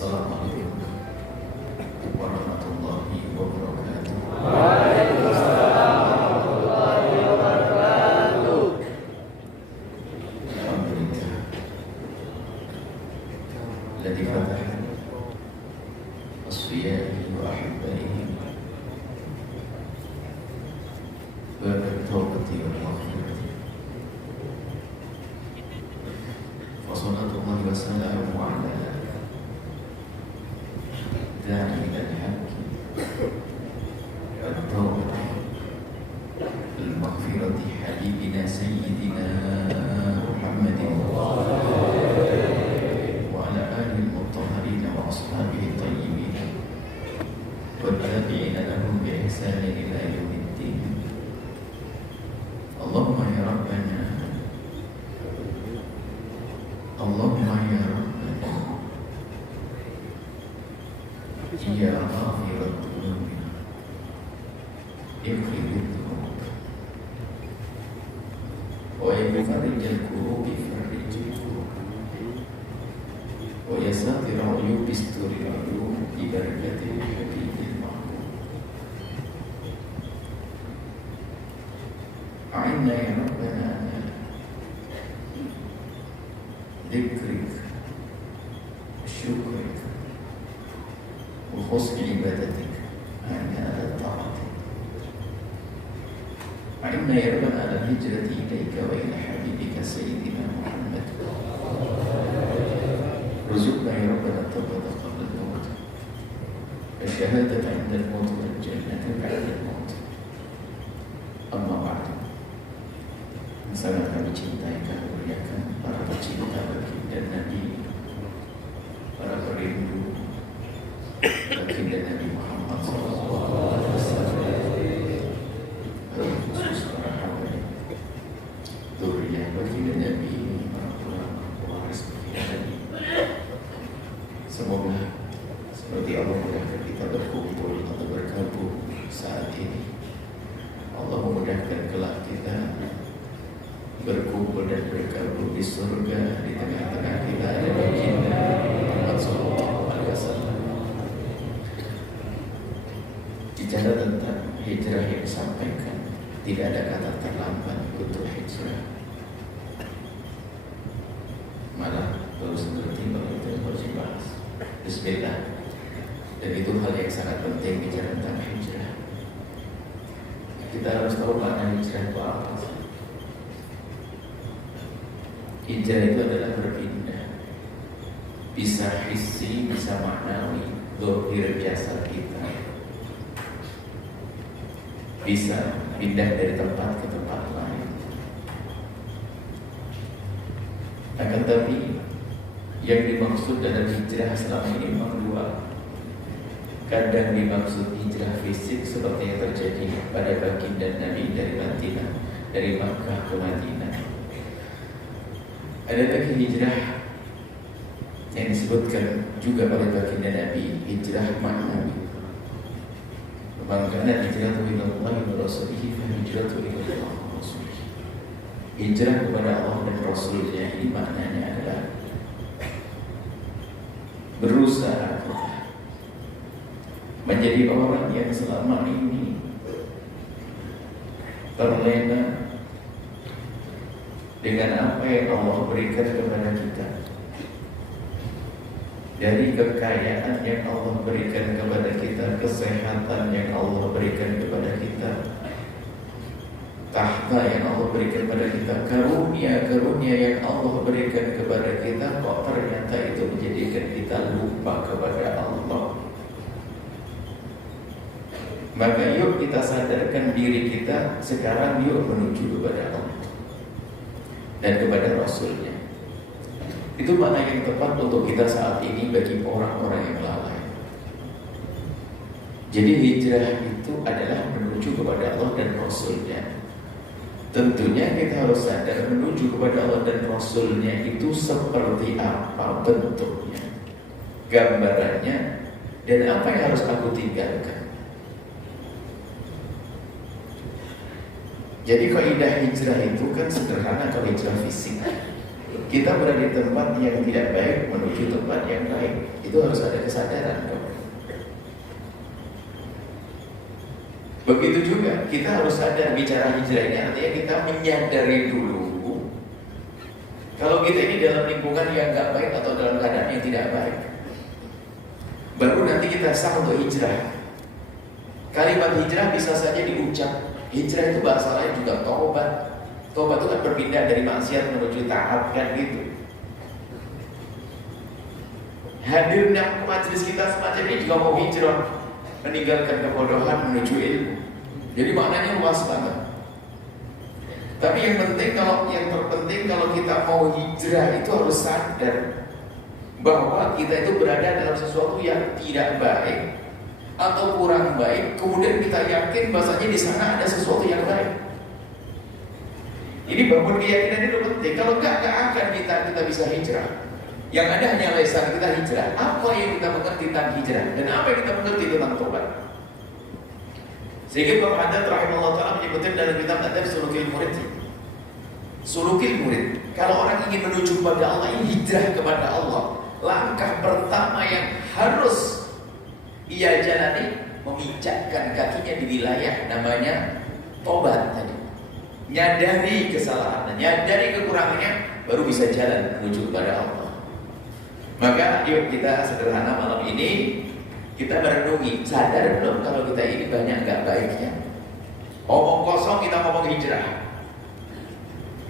Assalamualaikum warahmatullahi wabarakatuh. Waalaikumsalam warahmatullahi wabarakatuh. Alhamdulillah Alladzi fataha asfiyaihi wa ahibbaihi wa at-tawbati wal maghfirati. Wa salatullahi wa salamuhu ala da'i al-haqqi wat-tawbati wal maghfirati habibina sayyidina Muhammadin wa ala alihi al-mutahharin wa ashabihi at-tayyibin wa tabi'ina lahum bi ihsanin ila yaumiddin. Allahumma ya Rabbana, Allahumma ya Rabbana, ya ghafirat dhunubi ighfir dhunub wa ya mufarrijal kurubi farrij kurub wa ya satir uyub isturi uyub bi barakatil habibil mahbub. A'inna ya Rabbana dhikrik syukrik wa husni ibadatik ala ta'atik. A'inna ya Rabbana ala hijrati ilaika wa ila habibika sayyidina Muhammad. Ruzukna ya Rabbana tawbata qabla al-maut wa syahadata 'inda al-maut wal jannata ba'da al-maut. Amma ba'du. Sangat kami cintai, kami muliakan para pecinta baginda Nabi, para perindu baginda Nabi Muhammad SAW, khusus para habaib, dzurriyyah baginda Nabi, para ulama, waris baginda Nabi. Semoga seperti Allah mudahkan kita berkumpul atau bergabung saat ini, Allah memudahkan kelak kita berkumpul dan bergabung di surga. Di tengah-tengah kita ada baginda Muhammad SAW. Bicara tentang hijrah yang disampaikan, tidak ada kata terlambat untuk hijrah. Malah baru seperti itu yang harus dibahas. Bismillah. Dan itu hal yang sangat penting bicara tentang hijrah. Kita harus tahu makna hijrah itu apa sih? Hijrah itu adalah berpindah, bisa hissi, bisa maknawi, zahir jasad kita, bisa pindah dari tempat ke tempat lain. Akan tapi yang dimaksud dalam hijrah selama ini memang dua. Kadang dimaksud hijrah fisik seperti yang terjadi pada baginda Nabi dari Madinah, dari Makkah ke Madinah. Ada lagi hijrah yang disebutkan juga oleh baginda Nabi, hijrah maknawi. Man kana hijratuhu ila Allah wa rasulihi fa hijratuhu ila Allah wa rasulihi. Hijrah kepada Allah dan Rasulnya ini maknanya adalah berusaha menjadi orang yang selama ini terlena dengan apa yang Allah berikan kepada kita, dari kekayaan yang Allah berikan kepada kita, kesehatan yang Allah berikan kepada kita, tahta yang Allah berikan kepada kita, karunia yang Allah berikan kepada kita, kok ternyata itu menjadikan kita lupa kepada Allah. Maka yuk kita sadarkan diri kita sekarang, yuk menuju kepada Allah dan kepada Rasulnya. Itu makna yang tepat untuk kita saat ini bagi orang-orang yang lalai. Jadi hijrah itu adalah menuju kepada Allah dan Rasulnya. Tentunya kita harus sadar menuju kepada Allah dan Rasulnya itu seperti apa bentuknya, gambarannya, dan apa yang harus aku tinggalkan. Jadi kaidah hijrah itu kan sederhana kalau hijrah fisik. kita berada di tempat yang tidak baik menuju tempat yang baik. Itu harus ada kesadaran. Begitu juga kita harus sadar bicara hijrah ini artinya kita menyadari dulu kalau kita ini dalam lingkungan yang nggak baik atau dalam keadaan yang tidak baik. Baru nanti kita sah untuk hijrah. Kalimat hijrah bisa saja diucap. Hijrah itu bahasa lain juga taubat. Taubat itu kan berpindah dari maksiat menuju taat kan gitu. Hadirnya majelis kita semacam ini juga mau hijrah, meninggalkan kebodohan menuju ilmu. Jadi maknanya luas banget. Tapi yang terpenting kalau kita mau hijrah itu harus sadar bahwa kita itu berada dalam sesuatu yang tidak baik atau kurang baik. Kemudian kita yakin bahasanya di sana ada sesuatu yang baik. Ini bangun keyakinan itu penting. Kalau enggak akan kita bisa hijrah. Yang ada hanya lesan kita hijrah. Apa yang kita mengerti tentang hijrah dan apa yang kita mengerti tentang tobat. Sehingga Imam Haddad rahimahullah ta'ala menyebutkan dalam kitab Adab Sulukil Murid. Sulukil Murid. Kalau orang ingin menuju kepada Allah, ini hijrah kepada Allah. Langkah pertama yang harus ia jalani meminjakkan kakinya di wilayah namanya tobat tadi. Nyadari kesalahan, nyadari kekurangannya, baru bisa jalan menuju kepada Allah. Maka yuk kita sederhana malam ini kita merenungi, sadar belum kalau kita ini banyak nggak baiknya. Omong kosong kita ngomong hijrah.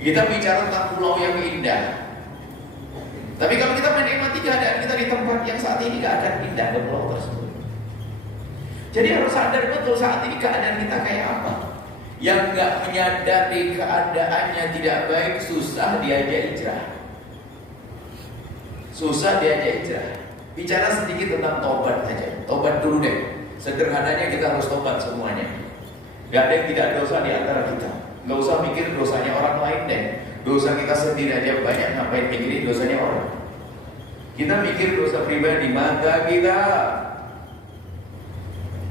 Kita bicara tentang pulau yang indah. Tapi kalau kita menikmati keadaan kita di tempat yang saat ini nggak akan indah ke pulau tersebut. Jadi harus sadar betul saat ini keadaan kita kayak apa. Yang nggak menyadari keadaannya tidak baik, susah diajak hijrah. Susah diajak hijrah. Bicara sedikit tentang tobat saja. Tobat dulu deh. Sederhananya kita harus tobat semuanya. Gak ada yang tidak dosa di antara kita. Gak usah mikir dosanya orang lain deh. Dosa kita sendiri aja banyak, ngapain mikirin dosanya orang. Kita mikir dosa pribadi, mata kita.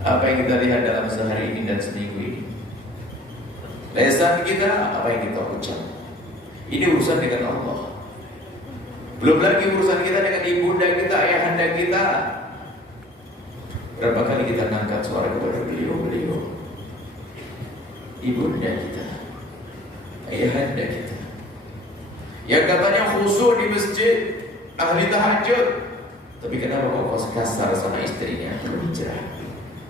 Apa yang kita lihat dalam sehari ini dan seminggu ini. Lesan kita, apa yang kita ucap. Ini urusan dengan Allah. Belum lagi urusan kita dengan ibunda kita, ayahanda kita. Berapa kali kita ngangkat suara kepada beliau-beliau, ibunda kita, ayahanda kita, yang katanya khusyuk di masjid, ahli tahajud, tapi kenapa kok kasar sama istrinya? Berbicara.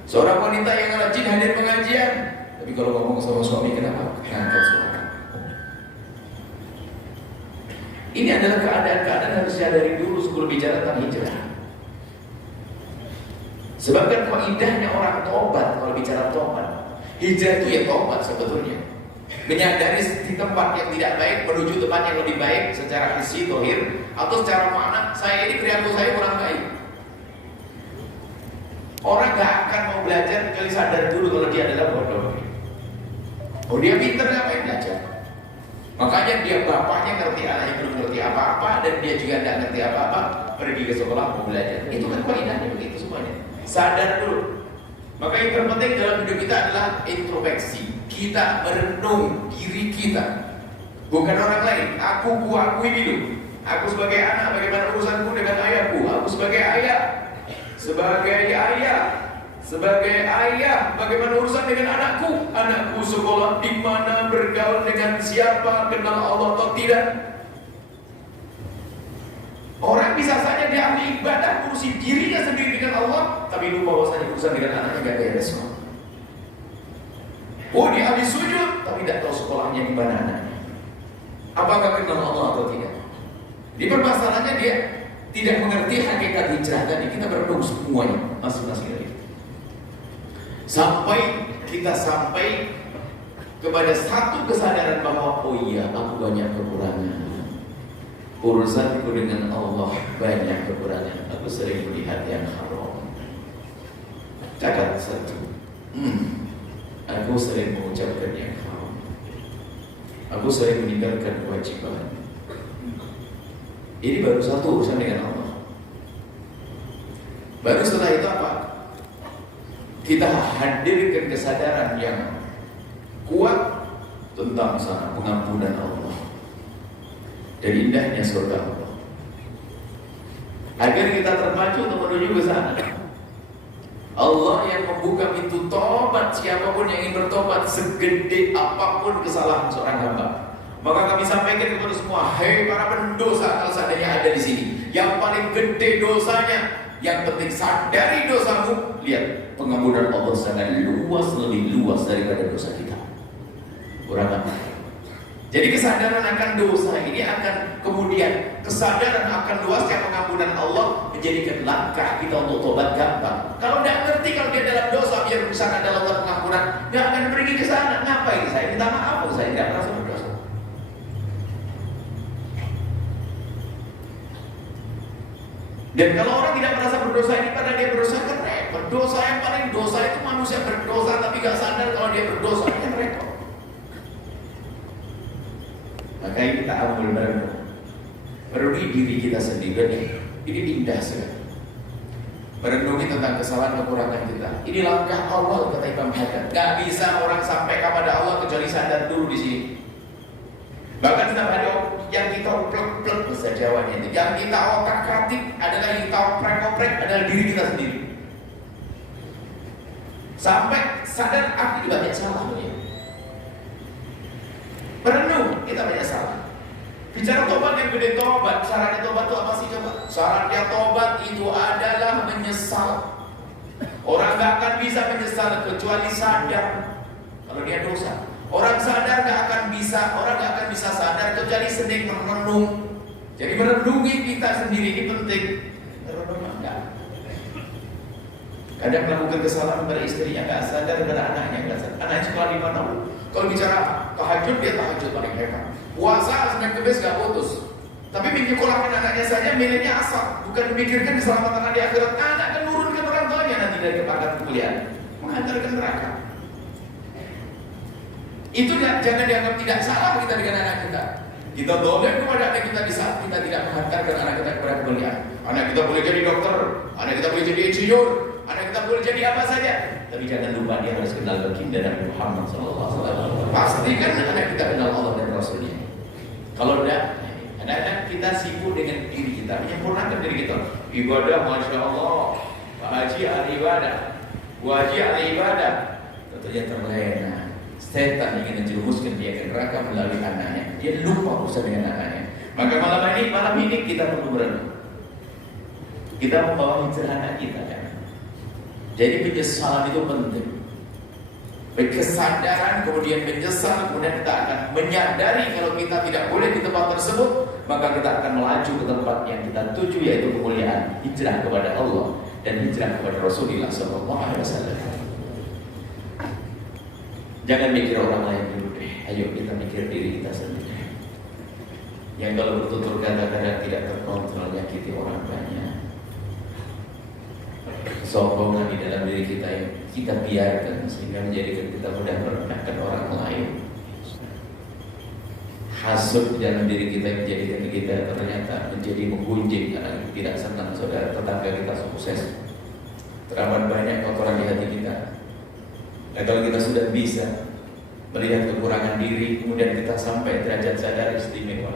Seorang wanita yang rajin hadir pengajian, tapi kalau ngomong sama suami kenapa ngangkat suara? Ini adalah keadaan-keadaan yang harus disadari dulu sebelum bicara tentang hijrah. Sebab kan indahnya orang tobat kalau bicara tobat. Hijrah itu ya tobat sebetulnya. Menyadari di tempat yang tidak baik menuju tempat yang lebih baik secara hissi, dohir, atau secara makna saya ini perilaku saya kurang baik. Orang gak akan mau belajar kecuali sadar dulu kalau dia adalah bodoh. Oh dia pinter ngapain belajar? Makanya dia bapaknya ngerti, anaknya belum ngerti apa-apa, dan dia juga tidak ngerti apa-apa, pergi ke sekolah mau belajar. Itu kan kaidahnya begitu semuanya. Sadar dulu. Maka yang terpenting dalam hidup kita adalah introspeksi. Kita merenung diri kita, bukan orang lain. Aku akui dulu. Aku sebagai anak, bagaimana urusanku dengan ayahku? Aku sebagai ayah, sebagai ayah, bagaimana urusan dengan anakku? Anakku sekolah di mana, bergaul dengan siapa, kenal Allah atau tidak? Orang bisa saja dia ahli ibadah, urusi dirinya sendiri dengan Allah, tapi lupa bahwasanya urusan dengan anaknya gak beres. Oh dia ahli sujud, tapi tidak tahu sekolahnya di mana anaknya. Apakah kenal Allah atau tidak? Di permasalahannya dia tidak mengerti hakikat hijrah tadi. Kita berenung semuanya masing-masing dari itu. Sampai kita kepada satu kesadaran bahwa oh iya aku banyak kekurangan. Urusanku dengan Allah banyak kekurangan. Aku sering melihat yang haram. Catat satu. Aku sering mengucapkan yang haram. Aku sering meninggalkan kewajiban. Ini baru satu urusan dengan Allah. Baru setelah itu apa? Kita hadirkan kesadaran yang kuat tentang sana pengampunan Allah. dan indahnya surga Allah. Agar kita terpacu untuk menuju ke sana. Allah yang membuka pintu tobat siapapun yang ingin bertobat segede apapun kesalahan seorang hamba. Maka kami sampaikan kepada semua, hei para pendosa, kalau seandainya ada di sini, yang paling gede dosanya, yang penting sadari dosamu. Lihat, pengampunan Allah sangat luas, lebih luas daripada dosa kita. Kurang apa? Jadi kesadaran akan dosa ini akan kemudian kesadaran akan luasnya pengampunan Allah menjadikan langkah kita untuk tobat gampang. Kalau tidak ngerti kalau dia dalam dosa, biar bersama dalam Allah pengampunan, nggak akan pergi ke sana. Ngapain saya minta maaf? Saya tidak merasa berdosa. Dan kalau orang tidak merasa berdosa ini pada dia berdosa kan repot. Dosa yang paling dosa itu manusia berdosa tapi gak sadar kalau dia berdosa kan repot. Makanya kita ambil merenungi diri kita sendiri. Ini indah sekali. Merenungi tentang kesalahan kekurangan kita. Ini langkah awal kata Imam Haddad. Gak bisa orang sampai kepada Allah kecuali sadar dulu di sini. Bahkan setiap hari yang kita plek-plek bahasa Jawanya itu, yang kita otak-atik adalah yang kita oprek-oprek adalah diri kita sendiri. Sampai sadar aku banyak salahnya. Merenung kita banyak salah. Bicara tobat yang gede tobat, syaratnya tobat itu apa sih coba? Syaratnya tobat itu adalah menyesal. Orang gak akan bisa menyesal kecuali sadar kalau dia dosa. Orang sadar gak akan bisa sadar kecuali sedang merenung. Jadi merenungi kita sendiri ini penting. Merenung enggak. Kadang melakukan kesalahan pada istrinya gak sadar, pada anaknya gak sadar. Anaknya sekolah di mana? Kalau bicara tahajud, dia tahajud paling hebat. Puasa Senin Kemis gak putus. Tapi menyekolahkan anaknya saja miliknya asal, bukan memikirkan keselamatan di akhirat. Anak akan turun ke orang tuanya nanti dari pangkat kuliah, menghantarkan neraka. Itu jangan dianggap tidak salah kita dengan anak kita. Kita dolim kepada anak kita di saat kita tidak menghantarkan anak kita kepada kuliah. Anak kita boleh jadi dokter, anak kita boleh jadi insinyur, anak kita boleh jadi apa saja. Tapi jangan lupa dia harus kenal baginda Nabi Muhammad SAW. Pastikan anak kita kenal Allah dan Rasulnya. Kalau tidak, anak-anak kita sibuk dengan diri kita, menyempurnakan diri kita. Ibadah, Masya Allah, Pak Haji ahli ibadah, Bu Haji ahli ibadah, tentunya terlena. Setan ingin menjerumuskan dia ke neraka melalui anaknya. Dia lupa urusan dengan anaknya. Maka malam ini kita perlu berenung. Kita membawa hijrah anak kita ya. Jadi penyesalan itu penting. Kesadaran kemudian menyesal, kemudian kita akan menyadari kalau kita tidak boleh di tempat tersebut, maka kita akan melaju ke tempat yang kita tuju, yaitu kemuliaan, hijrah kepada Allah dan hijrah kepada Rasulullah SAW. Jangan mikir orang lain dulu deh. Ayo kita mikir diri kita sendiri. Yang kalau bertutur kata-kata tidak terkontrol menyakiti orang banyak. Kesombongan di dalam diri kita yang kita biarkan sehingga menjadikan kita mudah merendahkan orang lain. Hasud di dalam diri kita yang menjadikan kita ternyata menjadi menggunjing karena tidak senang saudara tetangga kita sukses. Teramat banyak kotoran di hati kita. Dan kalau kita sudah bisa melihat kekurangan diri, kemudian kita sampai derajat sadar istimewa,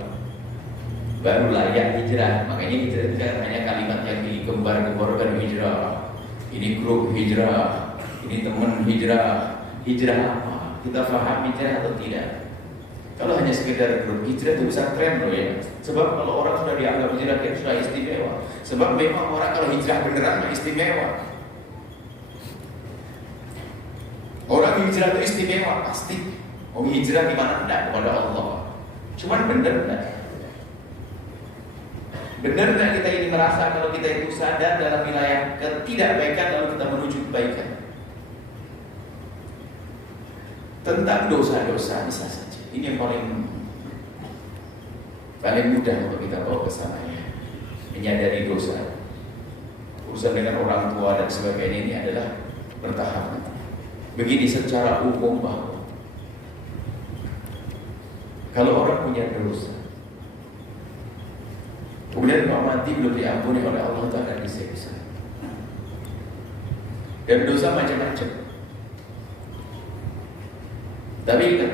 baru layak hijrah. Makanya hijrah bukan hanya kalimat yang digembar-gemborkan hijrah. Ini grup hijrah, ini teman hijrah. Hijrah apa? Kita paham hijrah atau tidak? Kalau hanya sekedar grup hijrah itu bisa tren loh ya. Sebab kalau orang sudah dianggap hijrah itu sudah istimewa. Sebab memang orang kalau hijrah beneran istimewa. Orang hijrah itu istimewa pasti. Mau hijrah di mana enggak kepada Allah. Cuman bener enggak? Benar enggak kita ini merasa kalau kita itu sadar dalam wilayah ketidakbaikan lalu kita menuju kebaikan? Tentang dosa-dosa bisa saja. Ini yang paling mudah untuk kita bawa ke sana ya. Menyadari dosa. Urusan dengan orang tua dan sebagainya ini adalah bertahap. Begini secara umum bahwa kalau orang punya dosa, kemudian kalau mati belum diampuni oleh Allah, itu akan disiksa. Dan dosa macam-macam. Tapi ingat,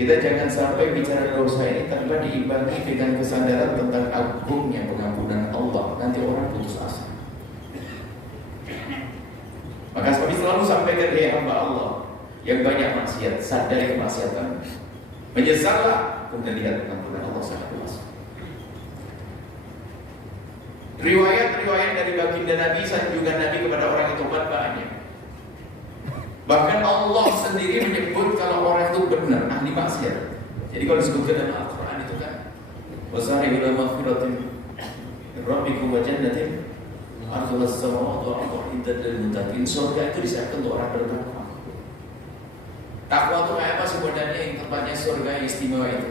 Kita jangan sampai bicara dosa ini tanpa diimbangi dengan kesadaran tentang agungnya pengampunan Allah. Nanti orang putus asa. Maka Nabi selalu sampaikan, "Hei hamba Allah yang banyak maksiat, sadari kemaksiatan, menyesallah, kemudian lihat pengampunan Allah sangat luas." Riwayat-riwayat dari baginda Nabi, sanjungan Nabi kepada orang yang tobat banyak. Bahkan Allah sendiri menyebut kalau orang itu benar ahli maksiat. Jadi kalau disebutkan dalam Al-Quran itu kan, "Wasari ila maghfiratin min rabbikum wa jannatin arduha as-samawati wal ardu uiddat lil muttaqin." Surga itu disiapkan untuk orang bertakwa. Takwa itu kayak apa sebenarnya? Yang tempatnya surga yang istimewa itu.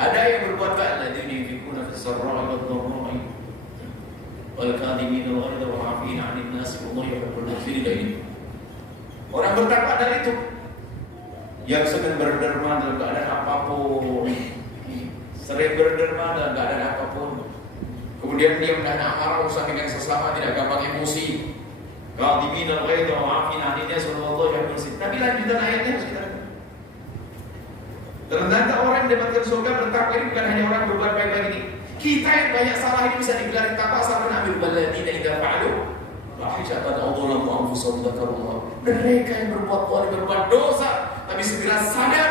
Ada yang berbuat baik, alladzina yunfiquna fis-sarra'i wad-dharra'i wal kadhimina al-ghaidha wal 'afina 'anil nas wallahu yuhibbul muhsinin. Orang bertakwa adalah itu yang sering berderma dalam keadaan apapun, sering berderma dalam keadaan apapun. Kemudian dia menahan amarah, usaha dengan sesama, tidak gampang emosi. Kadhimina al-ghaidha wal 'afina 'anil nas wallahu yuhibbul muhsinin. Tapi lanjutan ayatnya harus kita. Ternyata orang yang mendapatkan surga bertakwa ini bukan hanya orang berbuat baik begini. Kita yang banyak salah ini bisa digelar takwa sama Nabi Waladina idza fa'alu fahishatan aw dhalamu anfusahum dzakarullah. Mereka yang berbuat dosa tapi segera sadar,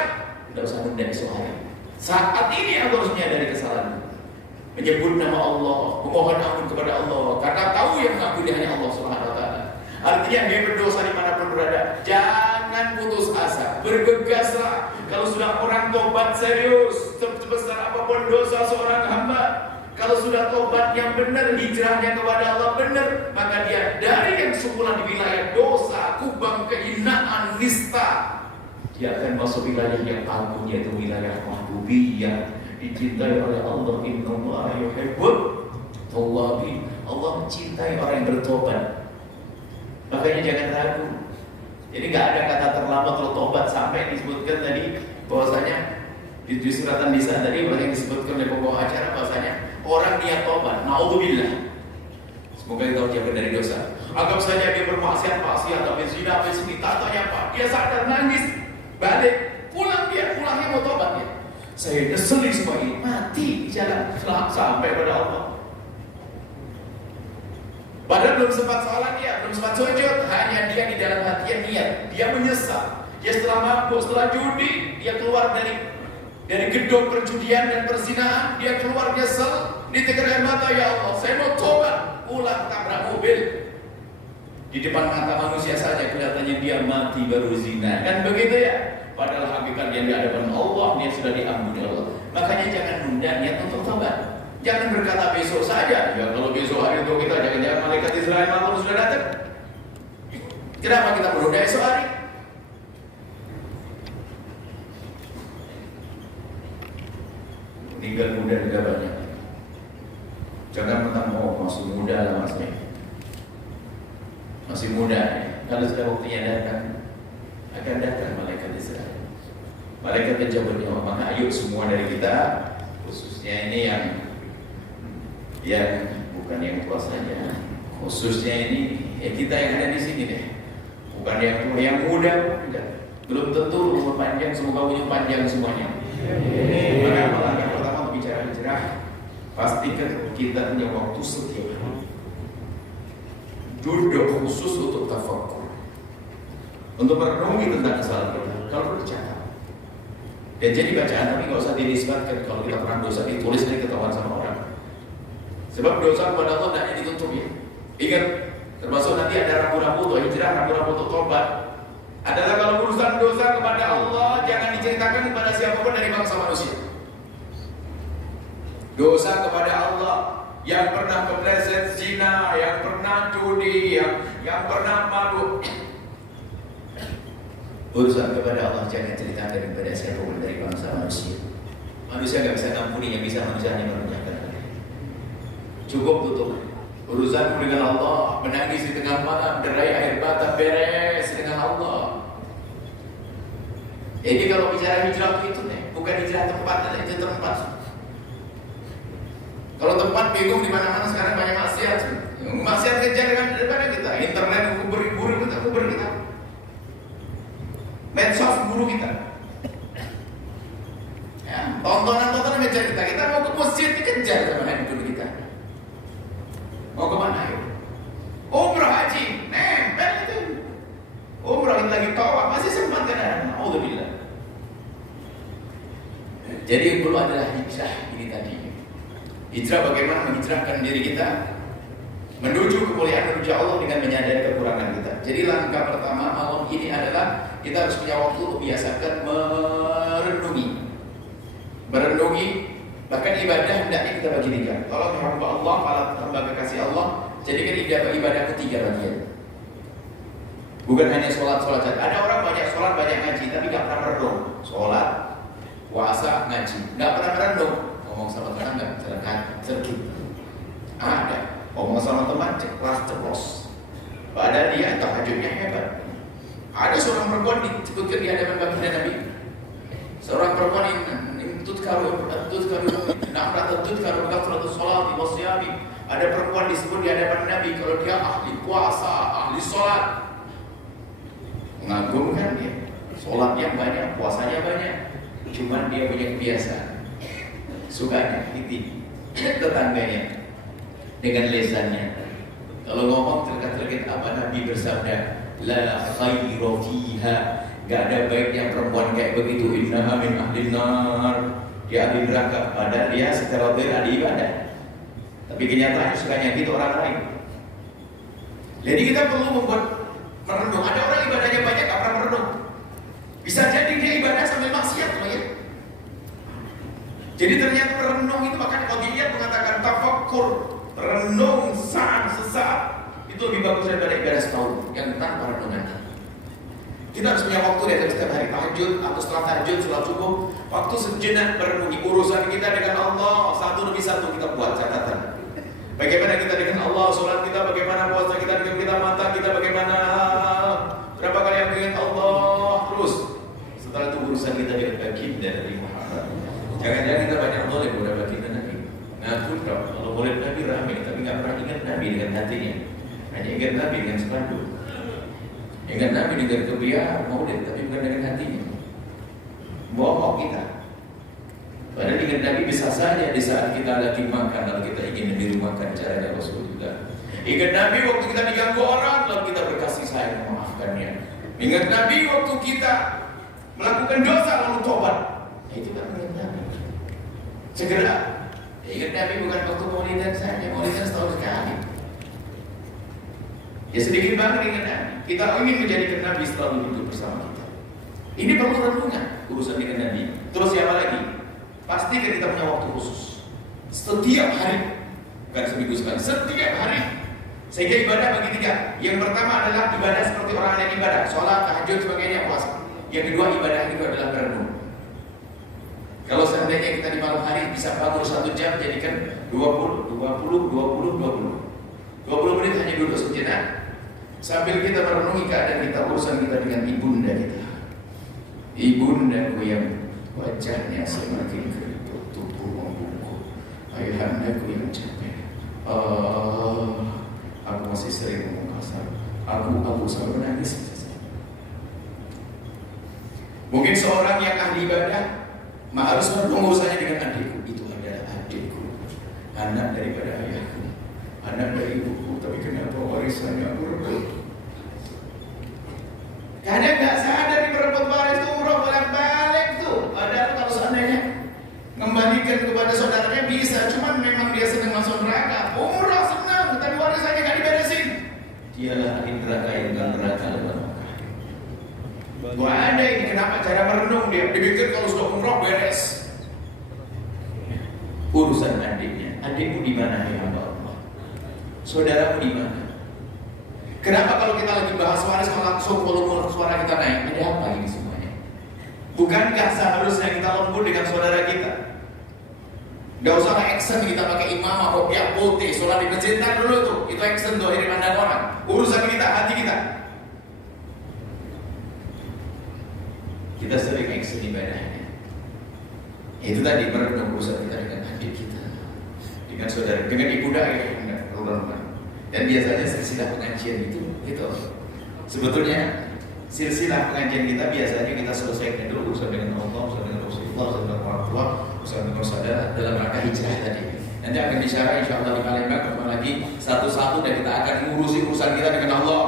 tidak usah menunda esok hari. Saat ini aku harus menyadari kesalahan. Menyebut nama Allah, memohon ampun kepada Allah karena tahu yang mengampuni hanya Allah Subhanahu wa taala. Artinya dia berdosa dimanapun berada, jangan putus asa, bergegaslah. Kalau sudah orang tobat serius, sebesar apapun dosa seorang hamba, kalau sudah tobat yang benar, hijrahnya kepada Allah benar, maka dia dari yang semula di wilayah dosa, kubang, kehinaan, nista, dia akan masuk wilayah yang agung, yaitu wilayah mahbubiyah, dicintai oleh Allah. Innallaha yuhibbut tawwabin. Allah mencintai orang yang bertobat. Makanya jangan ragu. Jadi nggak ada kata terlambat kalau tobat, sampai disebutkan tadi bahwasanya di suratan Nisa tadi yang disebutkan oleh pembawa acara bahwasanya orang niat tobat, naudzubillah, semoga kita jauh dari dosa. Anggap saja dia bermaksiat, tapi zina, ini tatanya apa? Dia sadar, nangis, balik, pulangnya mau tobat ya. Saya nyesel semua ini, mati di jalan sampai pada Allah. Padahal belum sempat sholat dia, belum sempat sujud, hanya dia di dalam hatinya niat, dia menyesal. Dia setelah mabuk, setelah judi, dia keluar dari gedung perjudian dan perzinahan, dia keluar nyesel, ditegur air mata, ya Allah, saya mau tobat, pulang tabrak mobil. Di depan mata manusia saja kelihatannya dia mati baru zina, kan begitu ya? Padahal hakikatnya di hadapan Allah, dia sudah diampuni Allah. Makanya jangan nunda niat untuk tobat. Jangan berkata besok saja. Ya kalau besok hari itu kita jangan malaikat Israel malam sudah datang. Kenapa kita menunda esok hari? Meninggal muda juga banyak. Jangan mentang masih muda lah masnya. Masih muda. Kalau sudah waktunya datang, akan datang malaikat Israel. Malaikat menjemput nyawa. Maka ayo semua dari kita, khususnya ini yang bukan yang tua saja, khususnya ini kita yang ada di sini deh, bukan yang tua, yang muda juga. Belum tentu umur panjang, semoga umur panjang semuanya. Maka apalagi yang pertama untuk bicara hijrah, pastikan kita punya waktu setiap hari duduk khusus untuk tafakkur, untuk merenungi tentang kesalahan kita. Kalau bercakap dan jadi bacaan tapi nggak usah dinisbatkan. Kalau kita pernah dosa ditulis dan ketahuan sama orang. Sebab dosa kepada Allah tidak ditutup ya. Ingat, termasuk nanti ada ragu-ragu untuk hijrah, ragu-ragu untuk tobat. Adalah kalau urusan dosa kepada Allah jangan diceritakan kepada siapapun dari bangsa manusia. Dosa kepada Allah yang pernah kepleset zina, yang pernah judi, yang pernah mabuk. Urusan kepada Allah jangan ceritakan kepada siapapun dari bangsa manusia. Manusia nggak bisa ngampuni, yang bisa manusia hanya menunjukkan. Cukup tutup urusan dengan Allah, menangis di tengah malam, derai air mata, beres dengan Allah. Ini kalau bicara hijrah itu nih, bukan hijrah tempat, itu tempat. Kalau tempat bingung di mana-mana sekarang banyak maksiat. Maksiat kejar kan daripada kita, internet kubur kita. medsos guru kita. Ya, tontonan ngejar kita. Kita mau ke masjid dikejar sama guru kita. Mau kemana ya? Umrah haji, nempel itu. Umrah lagi tawaf masih sempat kan? Alhamdulillah. Jadi yang perlu adalah hijrah ini tadi. Hijrah bagaimana menghijrahkan diri kita menuju kemuliaan, menuju Allah dengan menyadari kekurangan kita. Jadi langkah pertama malam ini adalah kita harus punya waktu untuk biasakan merenungi, bahkan ibadah hendaknya kita bagi tiga. Kalau hamba Allah, para hamba kekasih Allah, jadikan ibadahku 3 bagian. Bukan hanya sholat saja. Ada orang banyak sholat, banyak ngaji, tapi nggak pernah merenung. Sholat, puasa, ngaji, nggak pernah merenung. Ngomong sama tetangga, cerkit. Ada. Ngomong sama teman, ceplos. Padahal dia tahajudnya hebat. Ada seorang perempuan disebutkan di hadapan baginda Nabi. Seorang perempuan yang tutkaru kathratus sholati wasyami. Ada perempuan disebut di hadapan Nabi kalau dia ahli puasa, ahli sholat. Mengagumkan dia. Sholatnya banyak, puasanya banyak. Cuman dia punya kebiasaan. Sukanya iti tetangganya dengan lesannya. Kalau ngomong terkait apa Nabi bersabda, la khairu fiha, gak ada baiknya perempuan kayak begitu, innaha min ahlin nar, dia ahli neraka. Padahal dia secara zahir ahli ibadah, tapi kenyataannya suka nyakitin orang lain. Jadi kita perlu membuat merenung. Ada orang ibadahnya banyak gak pernah merenung. Bisa jadi dia ibadah sambil maksiat loh ya. Jadi ternyata merenung itu, bahkan kalau dia mengatakan tafakkur, renung sesaat itu lebih bagus daripada ibadah setahun yang tanpa renungan. Kita harus punya waktu dari setiap hari tahajud atau setelah tahajud, setelah subuh, waktu sejenak merenungi urusan kita dengan Allah. Satu demi satu kita buat catatan. Bagaimana kita dengan Allah, sholat kita, bagaimana puasa kita dengan kita, mata kita, bagaimana berapa kali yang dengan Allah, terus setelah itu urusan kita dengan baginda Nabi Muhammad. Jangan-jangan kita banyak boleh udah baginda Nabi. Ngaku dong, kalau boleh Nabi ramai, tapi nggak pernah ingat Nabi dengan hatinya. Hanya ingat Nabi dengan spanduk. Ingat Nabi dengan kebiar, maulid, tapi bukan dengan hatinya. Bohong kita. Padahal ingat Nabi bisa saja di saat kita lagi makan, lalu kita ingin diri makan, caranya Rasulullah. Ingat Nabi waktu kita diganggu orang, lalu kita berkasih sayang memaafkannya. Ingat Nabi waktu kita melakukan dosa, lalu tobat. Itu kan ingat Nabi. Segera. Ingat Nabi bukan waktu maulidan saja, maulidan setahun sekali. Ya sedikit banget ingat Nabi. Kita ingin menjadikan Nabi selalu hidup bersama kita. Ini perlu renungan urusan dengan Nabi. Terus siapa lagi? Pastikan kita punya waktu khusus. Setiap hari, bukan seminggu sekali, setiap hari. Sehingga ibadah bagi 3. Yang pertama adalah ibadah seperti orang yang ibadah, sholat, tahajud, sebagainya, puasa. Yang kedua ibadah itu adalah merenung. Kalau seandainya kita di malam hari bisa bangun 1 jam, jadikan 20 menit hanya duduk sejenak sambil kita merenungi keadaan kita, urusan kita dengan ibunda kita. Ibundaku yang wajahnya semakin keriput, tubuh membungkuk, ayahandaku yang capek. Aku masih sering ngomong kasar. Aku selalu menangis. Mungkin seorang yang ahli ibadah harus urusannya dengan adikku. Itu adalah adikku, anak daripada ayahku, anak dari ibuku. Tapi kenapa warisannya aku rebut? Kadang nggak sadar di berebut waris itu umroh balik tuh. Padahal kalau seandainya kembalikan kepada saudaranya bisa, cuman memang dia senang masuk neraka. Umroh senang, tapi warisannya nggak diberesin. Dialah ahli neraka yang nggak neraka lepas. Gua ada ini, kenapa cara merenung dia dipikir kalau sudah umroh beres. Urusan adiknya, adikmu di mana ya Allah? Saudaramu di mana? Kenapa kalau kita lagi bahas waris langsung volume suara kita naik? Ada apa ini semuanya? Bukankah seharusnya kita lembut dengan saudara kita? Gak usah action kita pakai imamah, kopiah putih, sholat di masjid dulu tuh. Itu action tuh, ini pandang orang. Urusan kita, hati kita. Kita sering action ibadahnya. Itu tadi merenung urusan kita dengan adik kita, dengan saudara, dengan ibunda ya, dan biasanya silsilah pengajian itu sebetulnya Silsilah pengajian kita biasanya kita selesaikan dulu urusan dengan Allah, urusan dengan Rasulullah, urusan dengan orang tua, urusan dengan saudara dalam rangka hijrah tadi. Nanti akan disyarah insyaAllah di Palembang kembali lagi satu-satu dan kita akan ngurusi urusan kita dengan Allah.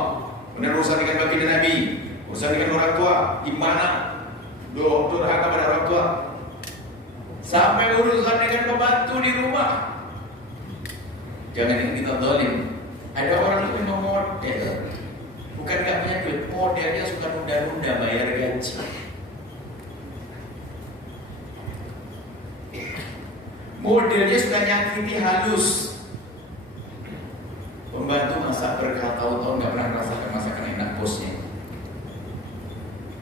Benar urusan dengan baginda Nabi, urusan dengan orang tua, gimana durhaka pada orang tua, sampai urusan dengan pembantu di rumah. Jangan ingin kita zalim. Ada orang itu memang model, bukan gak punya duit, modelnya suka nunda-nunda bayar gaji. Modelnya suka nyakiti halus. Pembantu masak bertahun-tahun gak pernah merasakan masakan enak bosnya.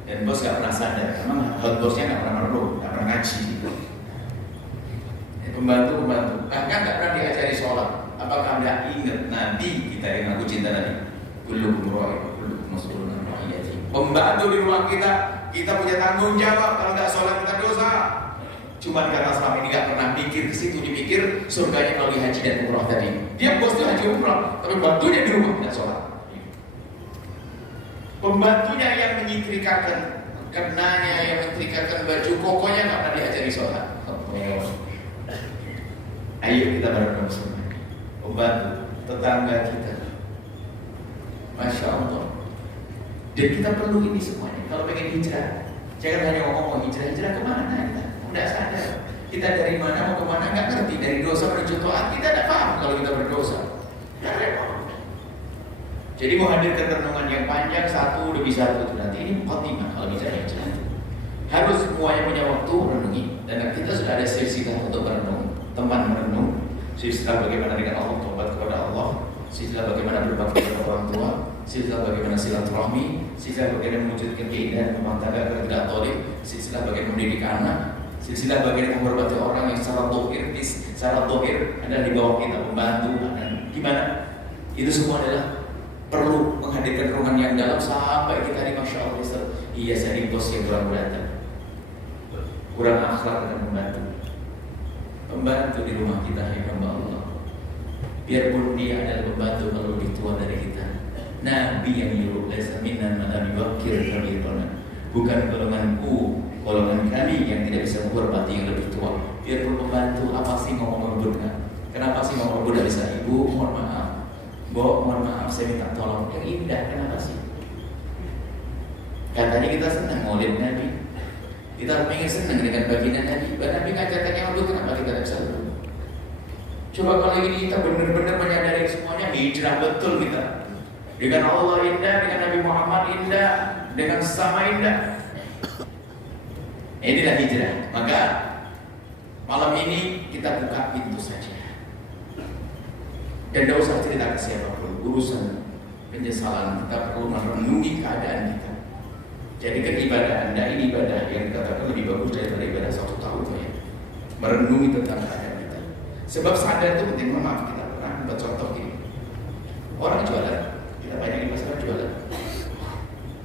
Dan bos gak pernah sadar, emang hot bosnya gak pernah merenung, gak pernah ngaji. Pembantu, bahkan gak pernah diajari sholat. Apakah Anda ingat nanti kita yang aku cinta Nabi? Kullukum ra'in, kullukum mas'ulun an ra'iyati. Pembantu di rumah kita punya tanggung jawab. Kalau nggak sholat kita dosa. Cuman karena selama ini nggak pernah pikir ke situ, dipikir surganya melalui haji dan umrah tadi. Dia bosnya haji umrah, tapi bantunya di rumah tidak sholat. Pembantunya yang menyetrikakan kenanya, yang menyetrikakan baju kokonya nggak pernah diajari sholat. Ayo kita berenung semua. Pembantu, tetangga kita, Masya Allah. Dan kita perlu ini semuanya. Kalau pengen hijrah, jangan hanya ngomong hijrah kemana kita, tidak sadar. Kita dari mana mau kemana nggak ngerti. Dari dosa menuju taat kita tidak paham kalau kita berdosa. Jadi mau hadirkan renungan yang panjang satu demi satu nanti ini khotimah kalau bicara hijrah. Harus semuanya punya waktu merenungi. Dan kita sudah ada silsilah untuk merenung, teman merenung. Silsilah bagaimana dengan Allah, tobat kepada Allah. Silsilah bagaimana berbakti kepada orang tua. Silsilah bagaimana silaturahmi. Silsilah bagaimana mewujudkan keindahan rumah tangga agar tidak tolik. Silsilah bagaimana mendidik anak. Silsilah bagaimana menghormati orang yang secara dohir adalah di bawah kita, pembantu. Gimana? Itu semua adalah perlu menghadirkan ruangan yang dalam sampai kita di Masya Allah. Iya, saya bos yang kurang beradab, kurang akhlak dan pembantu di rumah kita ya hamba Allah. Biarpun dia adalah pembantu kalau lebih tua dari kita. Nabi yang nyuruh laisa minna man lam yuwaqqir kabirana. Bukan golongan kami yang tidak bisa menghormati yang lebih tua. Biarpun pembantu apa sih ngomong ngebut? Kenapa sih ngomong ngebut bisa? Ibu mohon maaf, Bo mohon maaf saya minta tolong. Yang indah kenapa sih? Katanya kita senang maulid Nabi. Kita ingin senang dengan baginda Nabi. Nabi ngajarkan yang itu, kenapa kita tidak bisa dulu? Coba kalau ini kita benar-benar menyadari semuanya, hijrah betul kita. Dengan Allah indah, dengan Nabi Muhammad indah, dengan sesama indah. Inilah hijrah. Maka malam ini kita buka pintu saja. Dan tidak usah cerita ke siapapun. Urusan penyesalan kita perlu merenungi keadaan kita. Jadikan ibadah Anda ini ibadah yang dikatakan lebih bagus daripada ibadah 1 tahun ya. Merenungi tentang keadaan kita. Sebab sadar itu penting. Maaf kita pernah buat contoh ini. Orang jualan, kita banyak di pasar jualan.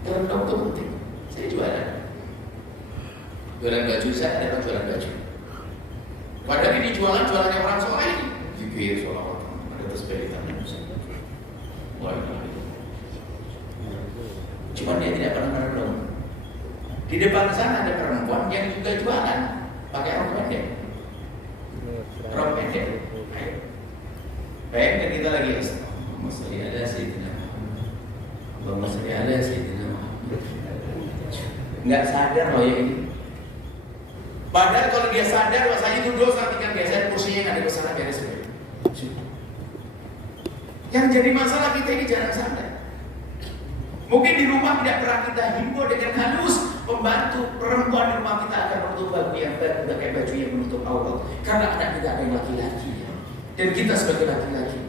Renung itu penting. Saya jualan baju, saya adalah jualan baju. Padahal ini jualannya orang soleh ini. Zikir sholawat, ada tasbih di tangan. Cuma dia tidak pernah merenung. Di depan sana ada perempuan yang juga jualan pakai rok pendek. Bayangkan kita lagi masih ada sih, masih ada sih, nggak sadar loh ya ini. Padahal kalau dia sadar bahasanya itu dosa, tinggal geser kursinya yang ada di sana beres. Yang jadi masalah kita ini jarang sadar. Mungkin di rumah tidak pernah kita himbau dengan halus. Pembantu perempuan di rumah kita akan menutup baju yang pakai baju yang menutup aurat. Karena anak kita ada yang laki-laki ya. Dan kita sebagai laki-laki,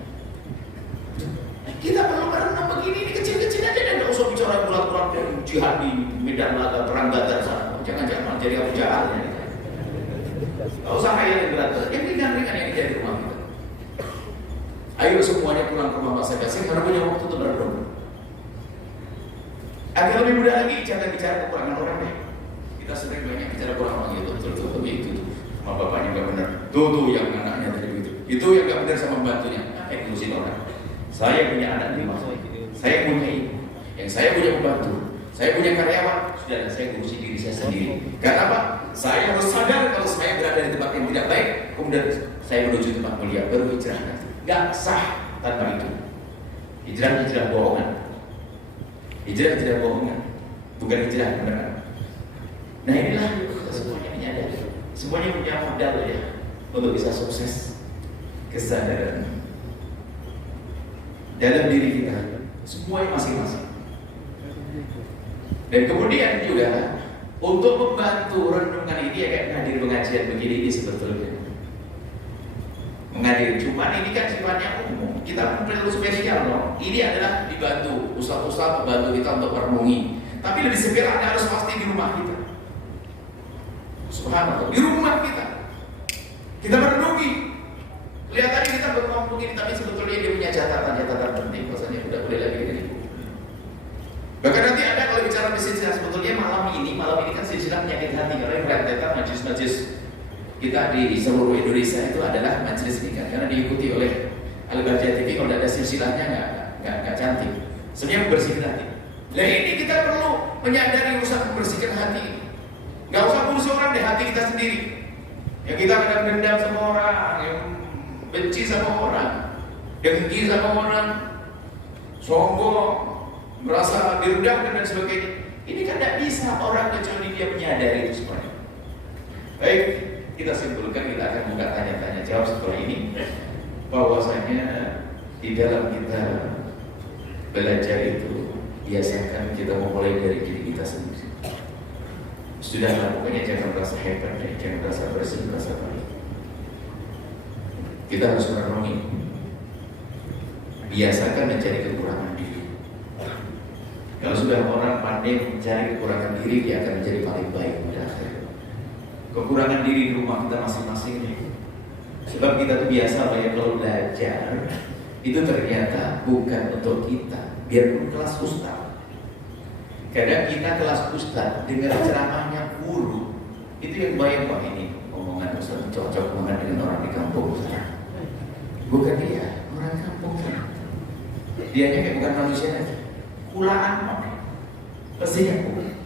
kita perlu merenung begini. Ini kecil-kecil aja. Dan tidak usah bicara bulat-bulat dari jihad di medan laga perang Badar sana. Jangan-jangan jadi Abu Jahal ya. Tidak usah khayal yang berat-berat. Yang ringan-ringan yang ada di rumah kita. Ayo semuanya pulang ke rumah masing-masing karena punya waktu untuk merenung. Agar lebih mudah lagi, jangan bicara kekurangan orang deh. Kita sering banyak bicara kurang orang gitu, betul itu sama bapaknya nggak benar, tuh yang anaknya tadi itu yang nggak benar sama pembantunya. Apa yang ngurusin orang? Saya punya anak 5, saya punya ibu, yang saya punya pembantu, Saya punya karyawan, sudah saya ngurusi diri saya sendiri. Karena apa? Saya harus sadar kalau saya berada di tempat yang tidak baik, kemudian saya menuju tempat mulia, baru hijrah nanti. Gak sah tanpa itu. Hijrah bohongan. Hijrah bohongan, bukan hijrah beneran. Nah inilah semuanya menyadari, semuanya punya modal ya untuk bisa sukses. Kesadaran dalam diri kita, semuanya masing-masing. Dan kemudian juga untuk membantu renungan ini ya kayak hadir pengajian begini ini sebetulnya menghadiri, cuman ini kan sifatnya umum, kita perlu spesial loh. Ini adalah dibantu ustaz-ustaz membantu kita untuk merenungi, tapi lebih spesial harus pasti di rumah kita. Subhanallah, di rumah kita merenungi. Kelihatannya kita berngomong ini, tapi sebetulnya dia punya catatan penting. Bahasanya udah boleh lagi dari ibu. Bahkan nanti ada kalau bicara silsilah, sebetulnya malam ini kan silsilah penyakit hati, karena rentetan majelis-majelis kita di seluruh Indonesia itu adalah majelis ini kan, karena diikuti oleh Al-Bahjah TV. Kalau ada silsilahnya nggak cantik. Sebenarnya membersihkan hati. Nah ini kita perlu menyadari urusan membersihkan hati. Nggak usah ngurusi orang deh, hati kita sendiri. Yang kita kadang dendam sama orang, yang benci sama orang, dengki sama orang, sombong, merasa direndahkan dan sebagainya. Ini kan tidak bisa orang kecuali dia menyadari itu semuanya. Baik, kita simpulkan, kita akan buka tanya-tanya jawab setelah ini, bahwasanya di dalam kita belajar itu biasakan kita memulai dari diri kita sendiri. Sudahlah, pokoknya jangan merasa hebat, jangan merasa bersih, merasa baik. Kita harus merenungi. Biasakan mencari kekurangan diri. Kalau sudah orang pandai mencari kekurangan diri, dia akan menjadi paling baik pada akhirnya. Kekurangan diri di rumah kita masing-masing nih. Sebab kita tuh biasa banyak kalau belajar itu ternyata bukan untuk kita, biarpun kelas ustaz. Kadang kita kelas ustaz dengar ceramahnya guru, itu yang bayang, wah ini omongan ustaz cocok banget dengan orang di kampung saya. Bukan dia, orang kampung saya. Dia kayak bukan manusia lagi. Kulaan pastinya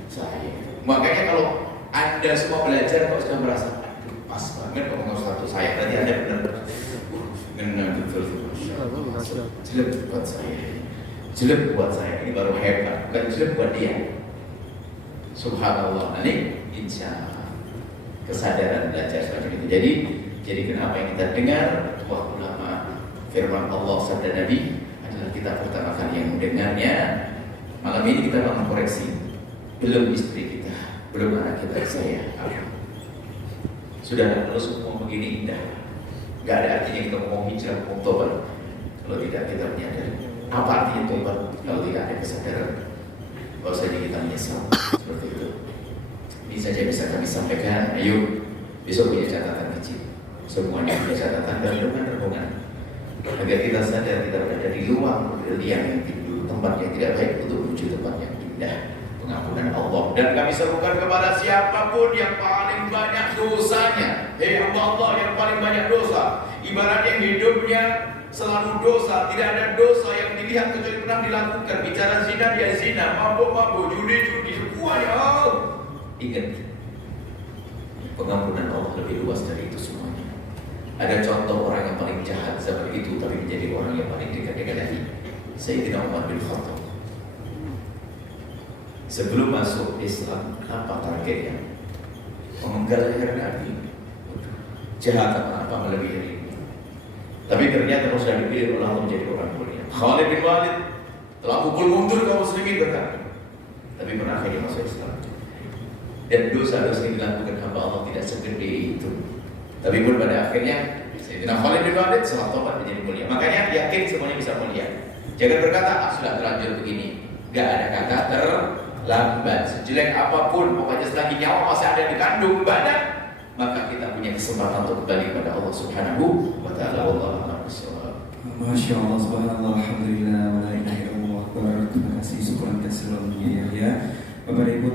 saya. Makanya kalau Anda semua belajar kok sudah merasa aduh pas banget ngomong satu saya, berarti Anda benar betul. Jelek buat saya. Jelek buat saya, ini baru hebat, bukan jelek buat dia. Subhanallah. Nanti insya Allah kesadaran belajar seperti itu. Jadi kenapa yang kita dengar waktu lama firman Allah sabda Nabi adalah kita pertama kali yang mendengarnya. Malam ini kita akan mengkoreksi. Belum istri kita, belum anak kita, saya. Sudah kalau semua begini indah, nggak ada artinya kita mau hijrah, mau tobat kalau tidak kita menyadari. Apa artinya tobat kalau tidak ada kesadaran? Kalau saja kita menyesal seperti itu. Ini saja bisa kami sampaikan. Ayo besok punya catatan kecil. Semuanya punya catatan dan renungan-renungan. Agar kita sadar kita berada di ruang yang tempat yang tidak baik untuk menuju tempat yang indah, pengampunan Allah. Dan kami serukan kepada siapapun yang paling banyak dosanya, Allah yang paling banyak dosa, ibaratnya hidupnya selalu dosa, tidak ada dosa yang dilihat kecuali pernah dilakukan. Bicara zina dia zina, mabuk, judi, semuanya. Ingat, pengampunan Allah lebih luas dari itu semuanya. Ada contoh orang yang paling jahat zaman itu, tapi menjadi orang yang paling dekat Nabi, Sayyidina Umar bin Khattab. Sebelum masuk Islam, apa targetnya? Memenggal leher Nabi. Jahat apa melebihi ini. Tapi ternyata kalau sudah dipilih oleh Allah menjadi orang mulia. Khalid bin Walid telah pukul mundur kaum muslimin berkata, tapi pernah akhirnya masuk Islam. Dan dosa-dosa yang dilakukan hamba Allah tidak segede itu. Tapi pun pada akhirnya Sayyidina Khalid bin Walid setelah tobat menjadi mulia. Makanya yakin semuanya bisa mulia. Jangan berkata sudah terlanjur begini. Gak ada kata terlambat. Sejelek apapun, pokoknya selagi nyawa masih ada di kandung badan, maka kita punya kesempatan untuk kembali kepada Allah Subhanahu wa Ta'ala. Masya Allah, subhanallah, alhamdulillah, wa la ilaha illallah, terima kasih, syukuran kasih, ya. Bapak Ibu,